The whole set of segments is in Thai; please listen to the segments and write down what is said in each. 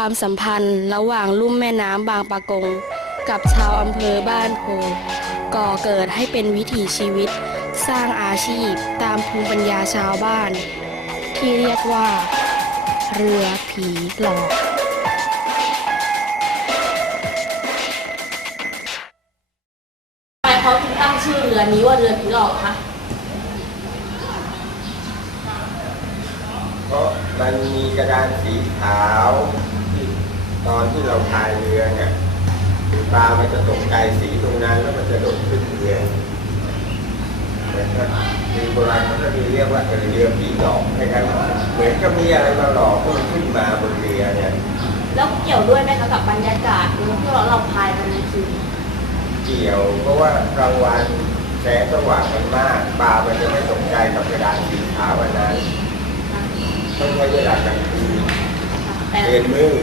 ความสัมพันธ์ระหว่างลุ่มแม่น้ำบางปะกงกับชาวอำเภอบ้านโพก่อเกิดให้เป็นวิถีชีวิตสร้างอาชีพตามภูมิปัญญาชาวบ้าน ที่เรียกว่า เรือผีหลอกทำไมเขาถึงตั้งชื่อเรือนี้ว่าเรือผีหลอกคะเพราะมันมีกระดานสีขาวตอนที่เราพายเรือเนี่ยปลามันจะตกใจสีตรงนั้นแล้วมันจะโดดขึ้นเรือมีโบราณเขาก็เรียกว่าเรือผีหลอกให้กันเหมือนกับมีอะไรมาหลอกให้มันขึ้นมาบนเรือเนี่ยแล้วเกี่ยวด้วยไหมคะกับบรรยากาศที่เราพายกันในคืนเกี่ยวเพราะว่ากลางวันแสงสว่างมันมากปลามันจะไม่ตกใจกับกระดานสีขาววันนั้นต้องใช้เวลากลางคืนเรียนมือ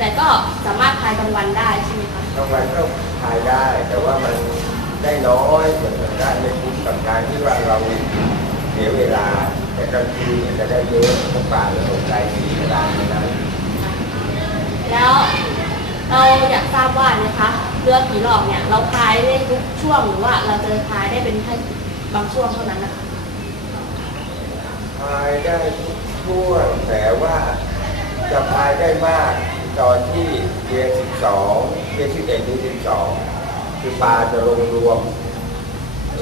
แต่ก็สามารถพายกลางวันได้ใช่ไหมคะกลางวันก็พายได้แต่ว่ามันได้น้อยเหมือนกันในคุ้มกับการที่ว่าเราเสียเวลาแต่กลางคืนจะได้เยอะเพราะป่าเราตกใจสีกระดานนั้นแล้วเราอยากทราบว่านะคะเรือผีหลอกเนี่ยเราพายได้ทุกช่วงหรือว่าเราจะพายได้เป็นแค่บางช่วงเท่านั้นนะคะพายได้ทุกช่วงแต่ว่าจะพายได้มากตอนที่เดือน12เดือน11เดือน12คือปลาจะลงรวม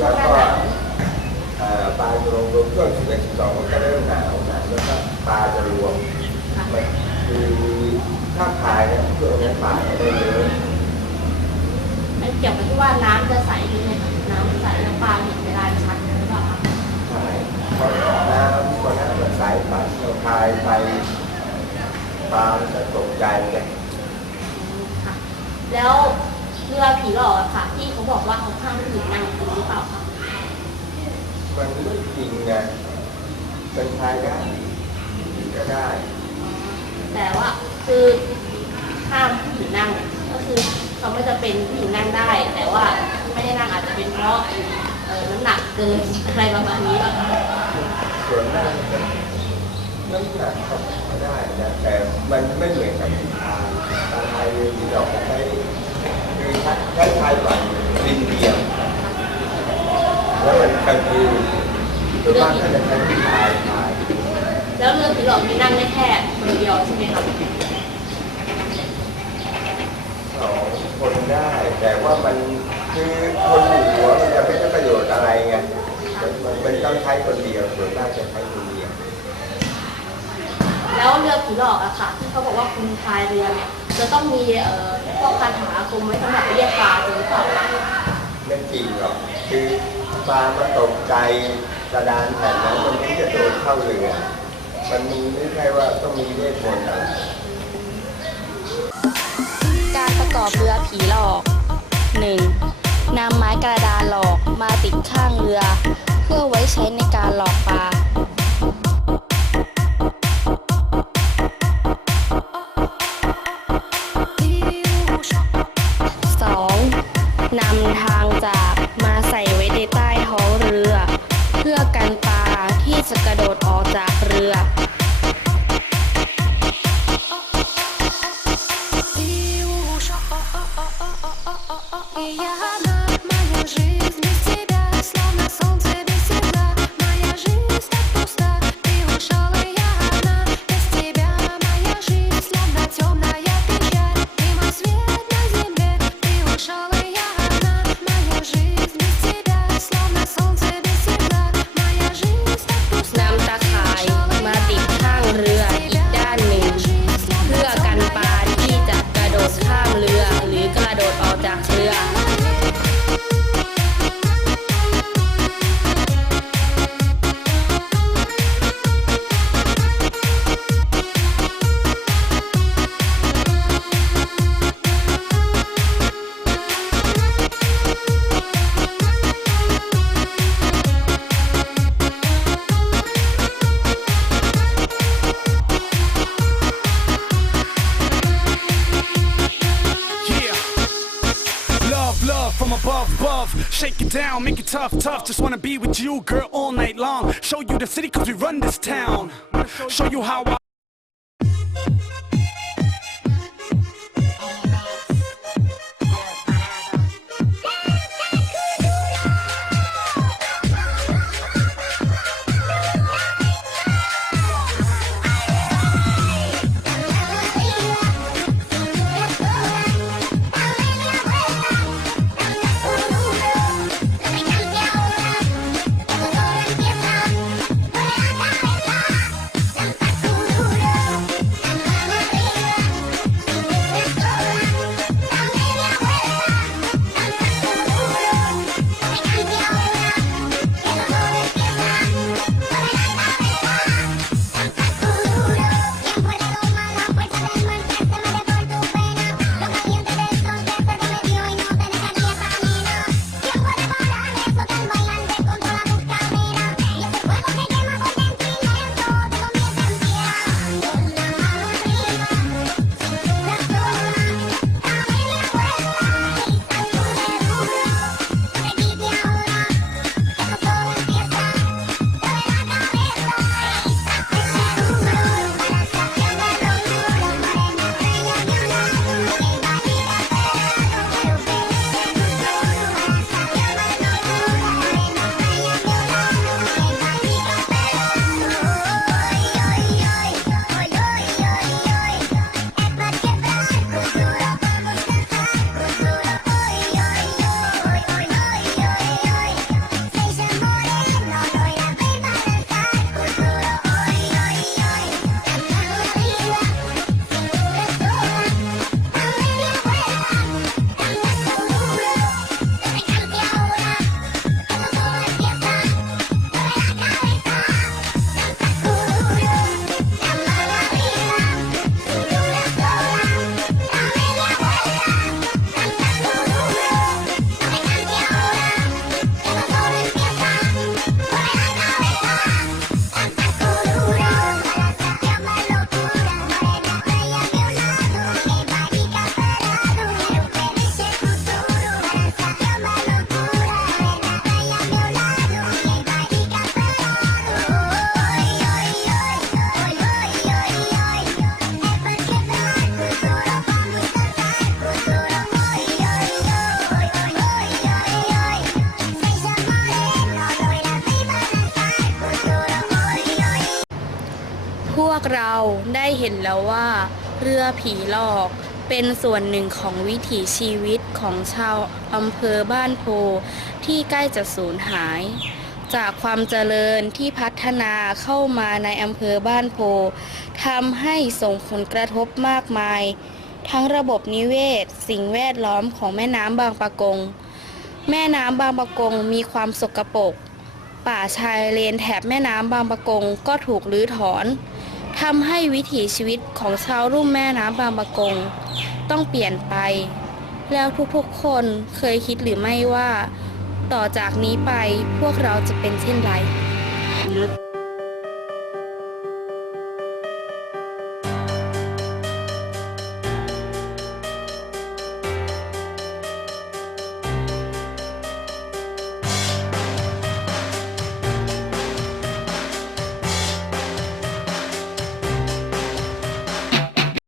แล้วก็ปลาจะลงรวมช่วง11 12มันจะเริ่มหนาวนะแล้วก็ปลาจะรวมคือถ้าพายเนี่ยช่วงนั้นปลาได้เยอะมันเกี่ยวกับที่ว่าน้ำจะใสขึ้นไหมคะน้ำใสแล้วปลาเห็นเวลาชัดหรือเปล่าคะใช่เพราะน้ำก็น้ำมันใสปลาเราพายไปปลาจะตกใจเลยแล้วเรือผีหลอกอะค่ะที่เขาบอกว่าเขาห้ามผู้หญิงนั่งจริงหรือเปล่าคะมันไม่จริงไงเป็นพายได้ก็ได้แต่ว่าคือห้ามผู้หญิงนั่งก็คือเขาไม่จะเป็นผู้หญิงนั่งได้แต่ว่าไม่ให้นั่งอาจจะเป็นเพราะน้ำหนักเกินอะไรประมาณนี้หรอคะส่วนนั่งน้ำหนักก็ได้นะแต่มันไม่เหมือนกับการพายเรือที่เราใช้คือใช้พายฝั่งริมเดียวแล้วมันกลางคืนหรือว่าถ้าจะใช้พายแล้วเรือผีหลอกมีนั่งได้แค่คนเดียวใช่ไหมคะ2 คนได้แต่ว่ามันคือคนอยู่หัวมันจะไม่ได้ประโยชน์อะไรไงมันต้องใช้คนเดียวส่วนมากจะใช้คนเดียวแล้วเรือผีหลอกอะค่ะที่เขาบอกว่าคุณพายเรือเนี่ยจะต้องมีพวกคาถาอาคมไว้สำหรับเรียกปลาจริงหรือเปล่าคะไม่จริงหรอกคือปลามันตกใจกระดานแผ่นนั้นมันไม่จะโดนเข้าเรือมันมีไม่ใช่ว่าต้องมีเวทมนต์อะไรการประกอบเรือผีหลอก 1. นำไม้กระดานหลอกมาติดข้างเรือเพื่อไว้ใช้ในการหลอกปลา 2. นำทางจากมาใส่ไว้ในใต้ท้องเรือเพื่อกันปลาที่จะกระโดดออกจากเรือShake it down, make it tough, tough. Just wanna be with you, girl, all night long. Show you the city, cause we run this town. Show you how I ห็นแล้วว่า เรือผีหลอกเป็นส่วนหนึ่งของวิถีชีวิตของชาวอำเภอบ้านโพที่ใกล้จะสูญหาย จากความเจริญที่พัฒนาเข้ามาในอำเภอบ้านโพทำให้ส่งผลกระทบมากมาย ทั้งระบบนิเวศสิ่งแวดล้อมของแม่น้ำบางปะกง แม่น้ำบางปะกงมีความสกปรกป่าชายเลนแถบแม่น้ำบางปะกงก็ถูกรื้อถอนทำให้วิถีชีวิตของชาวลุ่มแม่น้ำบางปะกงต้องเปลี่ยนไป แล้วทุกๆคนเคยคิดหรือไม่ว่า ต่อจากนี้ไปพวกเราจะเป็นเช่นไร